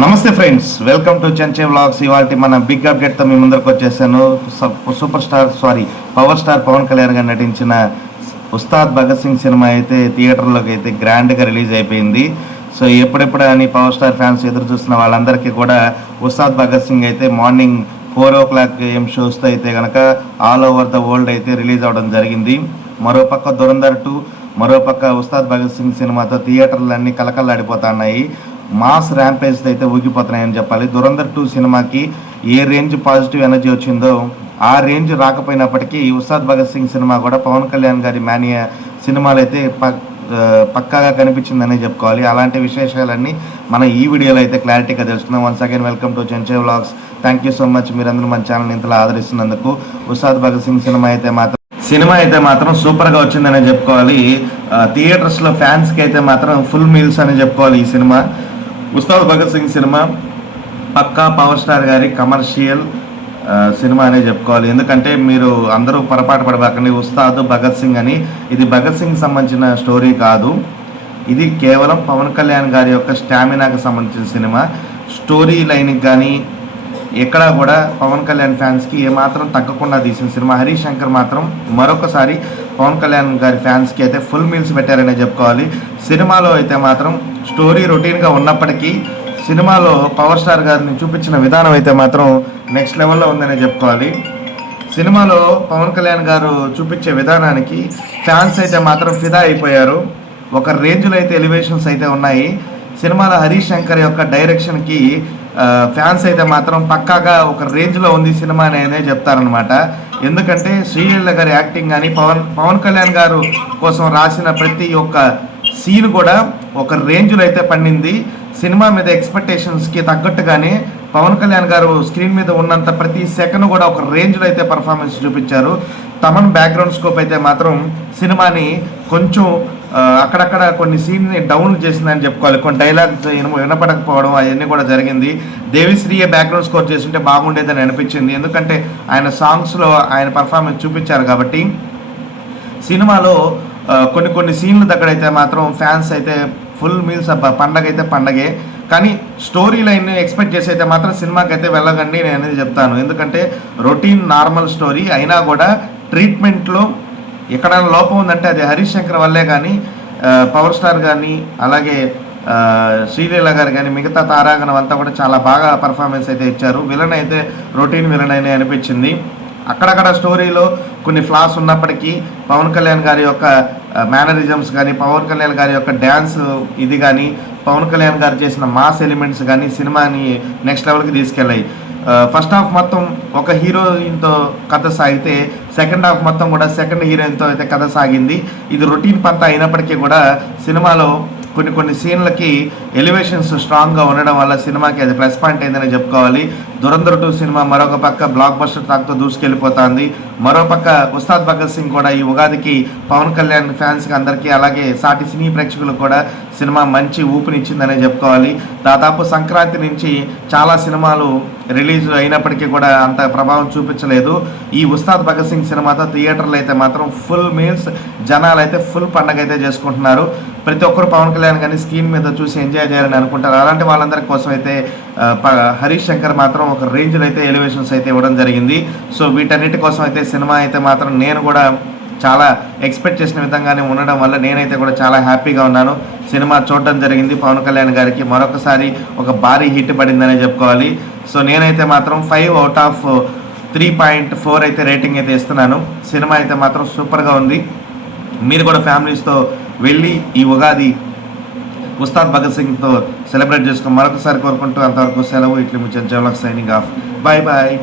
నమస్తే friends, welcome to చెంచే vlogs. ఇవాళ మన బిగ్ అప్డేట్తో మీ ముందరకు వచ్చేసాను. పవర్ స్టార్ పవన్ కళ్యాణ్ గారు నటించిన ఉస్తాద్ భగత్ సింగ్ సినిమా అయితే థియేటర్లోకి అయితే గ్రాండ్గా రిలీజ్ అయిపోయింది. సో ఎప్పుడెప్పుడు అని పవర్ స్టార్ ఫ్యాన్స్ ఎదురు చూస్తున్న వాళ్ళందరికీ కూడా ఉస్తాద్ భగత్ సింగ్ అయితే మార్నింగ్ 4 o'clock AM షోస్తో అయితే కనుక ఆల్ ఓవర్ ద వరల్డ్ అయితే రిలీజ్ అవ్వడం జరిగింది. మరోపక్క దురంధర్ 2, మరోపక్క ఉస్తాద్ భగత్ సింగ్ సినిమాతో థియేటర్లన్నీ కలకల్లాడిపోతున్నాయి. మాస్ ర్యాంపేజ్ అయితే ఊగిపోతున్నాయని చెప్పాలి. దురంధర్ 2 సినిమాకి ఏ రేంజ్ పాజిటివ్ ఎనర్జీ వచ్చిందో ఆ రేంజ్ రాకపోయినప్పటికీ ఉస్తాద్ భగత్ సింగ్ సినిమా కూడా పవన్ కళ్యాణ్ గారి మానియా సినిమాలు అయితే పక్కాగా కనిపించిందనే చెప్పుకోవాలి. అలాంటి విశేషాలన్నీ మనం ఈ వీడియోలో అయితే క్లారిటీగా తెలుసుకుందాం. Once again welcome to చెంచే vlogs. Thank you so much, మీరందరూ మన ఛానల్ని ఇంతలా ఆదరిస్తున్నందుకు. ఉస్తాద్ భగత్ సింగ్ సినిమా అయితే మాత్రం సూపర్గా వచ్చిందనే చెప్పుకోవాలి. థియేటర్స్లో ఫ్యాన్స్కి అయితే మాత్రం ఫుల్ మీల్స్ అని చెప్పుకోవాలి. ఈ సినిమా ఉస్తాద్ భగత్ సింగ్ సినిమా పక్కా పవర్ స్టార్ గారి కమర్షియల్ సినిమా అనే చెప్పుకోవాలి. ఎందుకంటే మీరు అందరూ పొరపాటు పడబాకండి, ఉస్తాద్ భగత్ సింగ్ అని. ఇది భగత్ సింగ్ సంబంధించిన స్టోరీ కాదు, ఇది కేవలం పవన్ కళ్యాణ్ గారి యొక్క స్టామినాకి సంబంధించిన సినిమా. స్టోరీ లైన్కి కానీ ఎక్కడా కూడా పవన్ కళ్యాణ్ ఫ్యాన్స్కి ఏమాత్రం తగ్గకుండా తీసిన సినిమా. హరీష్ శంకర్ మాత్రం మరొకసారి పవన్ కళ్యాణ్ గారి ఫ్యాన్స్కి అయితే ఫుల్ మీల్స్ పెట్టారనే చెప్పుకోవాలి. సినిమాలో అయితే మాత్రం స్టోరీ రొటీన్గా ఉన్నప్పటికీ సినిమాలో పవర్ స్టార్ గారిని చూపించిన విధానం అయితే మాత్రం నెక్స్ట్ లెవెల్లో ఉందనే చెప్పుకోవాలి. సినిమాలో పవన్ కళ్యాణ్ గారు చూపించే విధానానికి ఫ్యాన్స్ అయితే మాత్రం ఫిదా అయిపోయారు. ఒక రేంజ్లో అయితే ఎలివేషన్స్ అయితే ఉన్నాయి. సినిమాలో హరీష్ శంకర్ యొక్క డైరెక్షన్కి ఫ్యాన్స్ అయితే మాత్రం పక్కాగా ఒక రేంజ్లో ఉంది సినిమా అనే చెప్తారనమాట. ఎందుకంటే శ్రీలీల గారి యాక్టింగ్ కానీ పవన్ కళ్యాణ్ గారు కోసం రాసిన ప్రతి ఒక్క సీన్ కూడా ఒక రేంజ్లో అయితే పండింది. సినిమా మీద ఎక్స్పెక్టేషన్స్కి తగ్గట్టుగానే పవన్ కళ్యాణ్ గారు స్క్రీన్ మీద ఉన్నంత ప్రతి సెకండ్ కూడా ఒక రేంజ్లో అయితే పర్ఫార్మెన్స్ చూపించారు. తమన్ బ్యాక్గ్రౌండ్ స్కోప్ అయితే మాత్రం సినిమాని కొంచెం అక్కడక్కడ కొన్ని సీన్ని డౌన్ చేసిందని చెప్పుకోవాలి. కొన్ని డైలాగ్స్ వినపడకపోవడం అవన్నీ కూడా జరిగింది. దేవిశ్రీయ బ్యాక్గ్రౌండ్ స్కోర్ చేస్తుంటే బాగుండేదని అనిపించింది. ఎందుకంటే ఆయన సాంగ్స్లో ఆయన పర్ఫార్మెన్స్ చూపించారు కాబట్టి. సినిమాలో కొన్ని సీన్లు దగ్గరైతే మాత్రం ఫ్యాన్స్ అయితే ఫుల్ మీల్స్ పండగ అయితే పండగే. కానీ స్టోరీ లైన్ ఎక్స్పెక్ట్ చేసి అయితే మాత్రం సినిమాకి అయితే వెళ్ళకండి నేను అనేది చెప్తాను. ఎందుకంటే రొటీన్ నార్మల్ స్టోరీ అయినా కూడా ట్రీట్మెంట్లో ఎక్కడైనా లోపం ఉందంటే అది హరీష్ శంకర్ వల్లే. కానీ పవర్ స్టార్ కానీ అలాగే శ్రీలీల గారు కానీ మిగతా తారాగణం అంతా కూడా చాలా బాగా పర్ఫార్మెన్స్ అయితే ఇచ్చారు. విలన్ అయితే రొటీన్ విలన్ అనే అనిపించింది. అక్కడక్కడ స్టోరీలో కొన్ని ఫ్లాస్ ఉన్నప్పటికీ పవన్ కళ్యాణ్ గారి యొక్క మేనరిజమ్స్ కానీ పవన్ కళ్యాణ్ గారి యొక్క డ్యాన్స్ ఇది కానీ పవన్ కళ్యాణ్ గారు చేసిన మాస్ ఎలిమెంట్స్ కానీ సినిమాని నెక్స్ట్ లెవెల్కి తీసుకెళ్ళాయి. ఫస్ట్ హాఫ్ మొత్తం ఒక హీరోయిన్తో కథ సాగితే సెకండ్ హాఫ్ మొత్తం కూడా సెకండ్ హీరోయిన్తో అయితే కథ సాగింది. ఇది రొటీన్ పంత అయినప్పటికీ కూడా సినిమాలో కొన్ని సీన్లకి ఎలివేషన్స్ స్ట్రాంగ్గా ఉండడం వల్ల సినిమాకి అది ప్లస్ పాయింట్ అయిందని చెప్పుకోవాలి. దురంధర్ 2 సినిమా మరొక పక్క బ్లాక్ బస్టర్ టాక్తో దూసుకెళ్ళిపోతుంది. మరోపక్క ఉస్తాద్ భగత్ సింగ్ కూడా ఈ ఉగాదికి పవన్ కళ్యాణ్ ఫ్యాన్స్కి అందరికీ అలాగే సాటి సినీ ప్రేక్షకులకు కూడా సినిమా మంచి ఊపినిచ్చిందనే చెప్పుకోవాలి. దాదాపు సంక్రాంతి నుంచి చాలా సినిమాలు రిలీజ్ అయినప్పటికీ కూడా అంత ప్రభావం చూపించలేదు. ఈ ఉస్తాద్ భగత్ సింగ్ సినిమాతో థియేటర్లు అయితే మాత్రం ఫుల్ మీల్స్, జనాలు అయితే ఫుల్ పండగ అయితే చేసుకుంటున్నారు. ప్రతి ఒక్కరు పవన్ కళ్యాణ్ కానీ స్క్రీన్ మీద చూసి ఎంజాయ్ చేయాలని అనుకుంటారు. అలాంటి వాళ్ళందరి కోసం అయితే హరీష్ శంకర్ మాత్రం ఒక రేంజ్లో అయితే ఎలివేషన్స్ అయితే ఇవ్వడం జరిగింది. సో వీటన్నిటి కోసం అయితే సినిమా అయితే మాత్రం నేను కూడా చాలా ఎక్స్పెక్ట్ చేసిన విధంగానే ఉండడం వల్ల నేనైతే కూడా చాలా హ్యాపీగా ఉన్నాను. సినిమా చూడడం జరిగింది. పవన్ కళ్యాణ్ గారికి మరొకసారి ఒక భారీ హిట్ పడిందనే చెప్పుకోవాలి. సో నేనైతే మాత్రం 5 out of 3.4 అయితే రేటింగ్ అయితే ఇస్తున్నాను. సినిమా అయితే మాత్రం సూపర్గా ఉంది. మీరు కూడా ఫ్యామిలీస్తో వెళ్ళి ఈ ఉగాది ఉస్తాద్ భగత్ సింగ్తో సెలబ్రేట్ చేసుకుని మరొకసారి కోరుకుంటూ అంతవరకు సెలవు. ఇట్లా ముచ్చంచే vlogs signing off. Bye bye.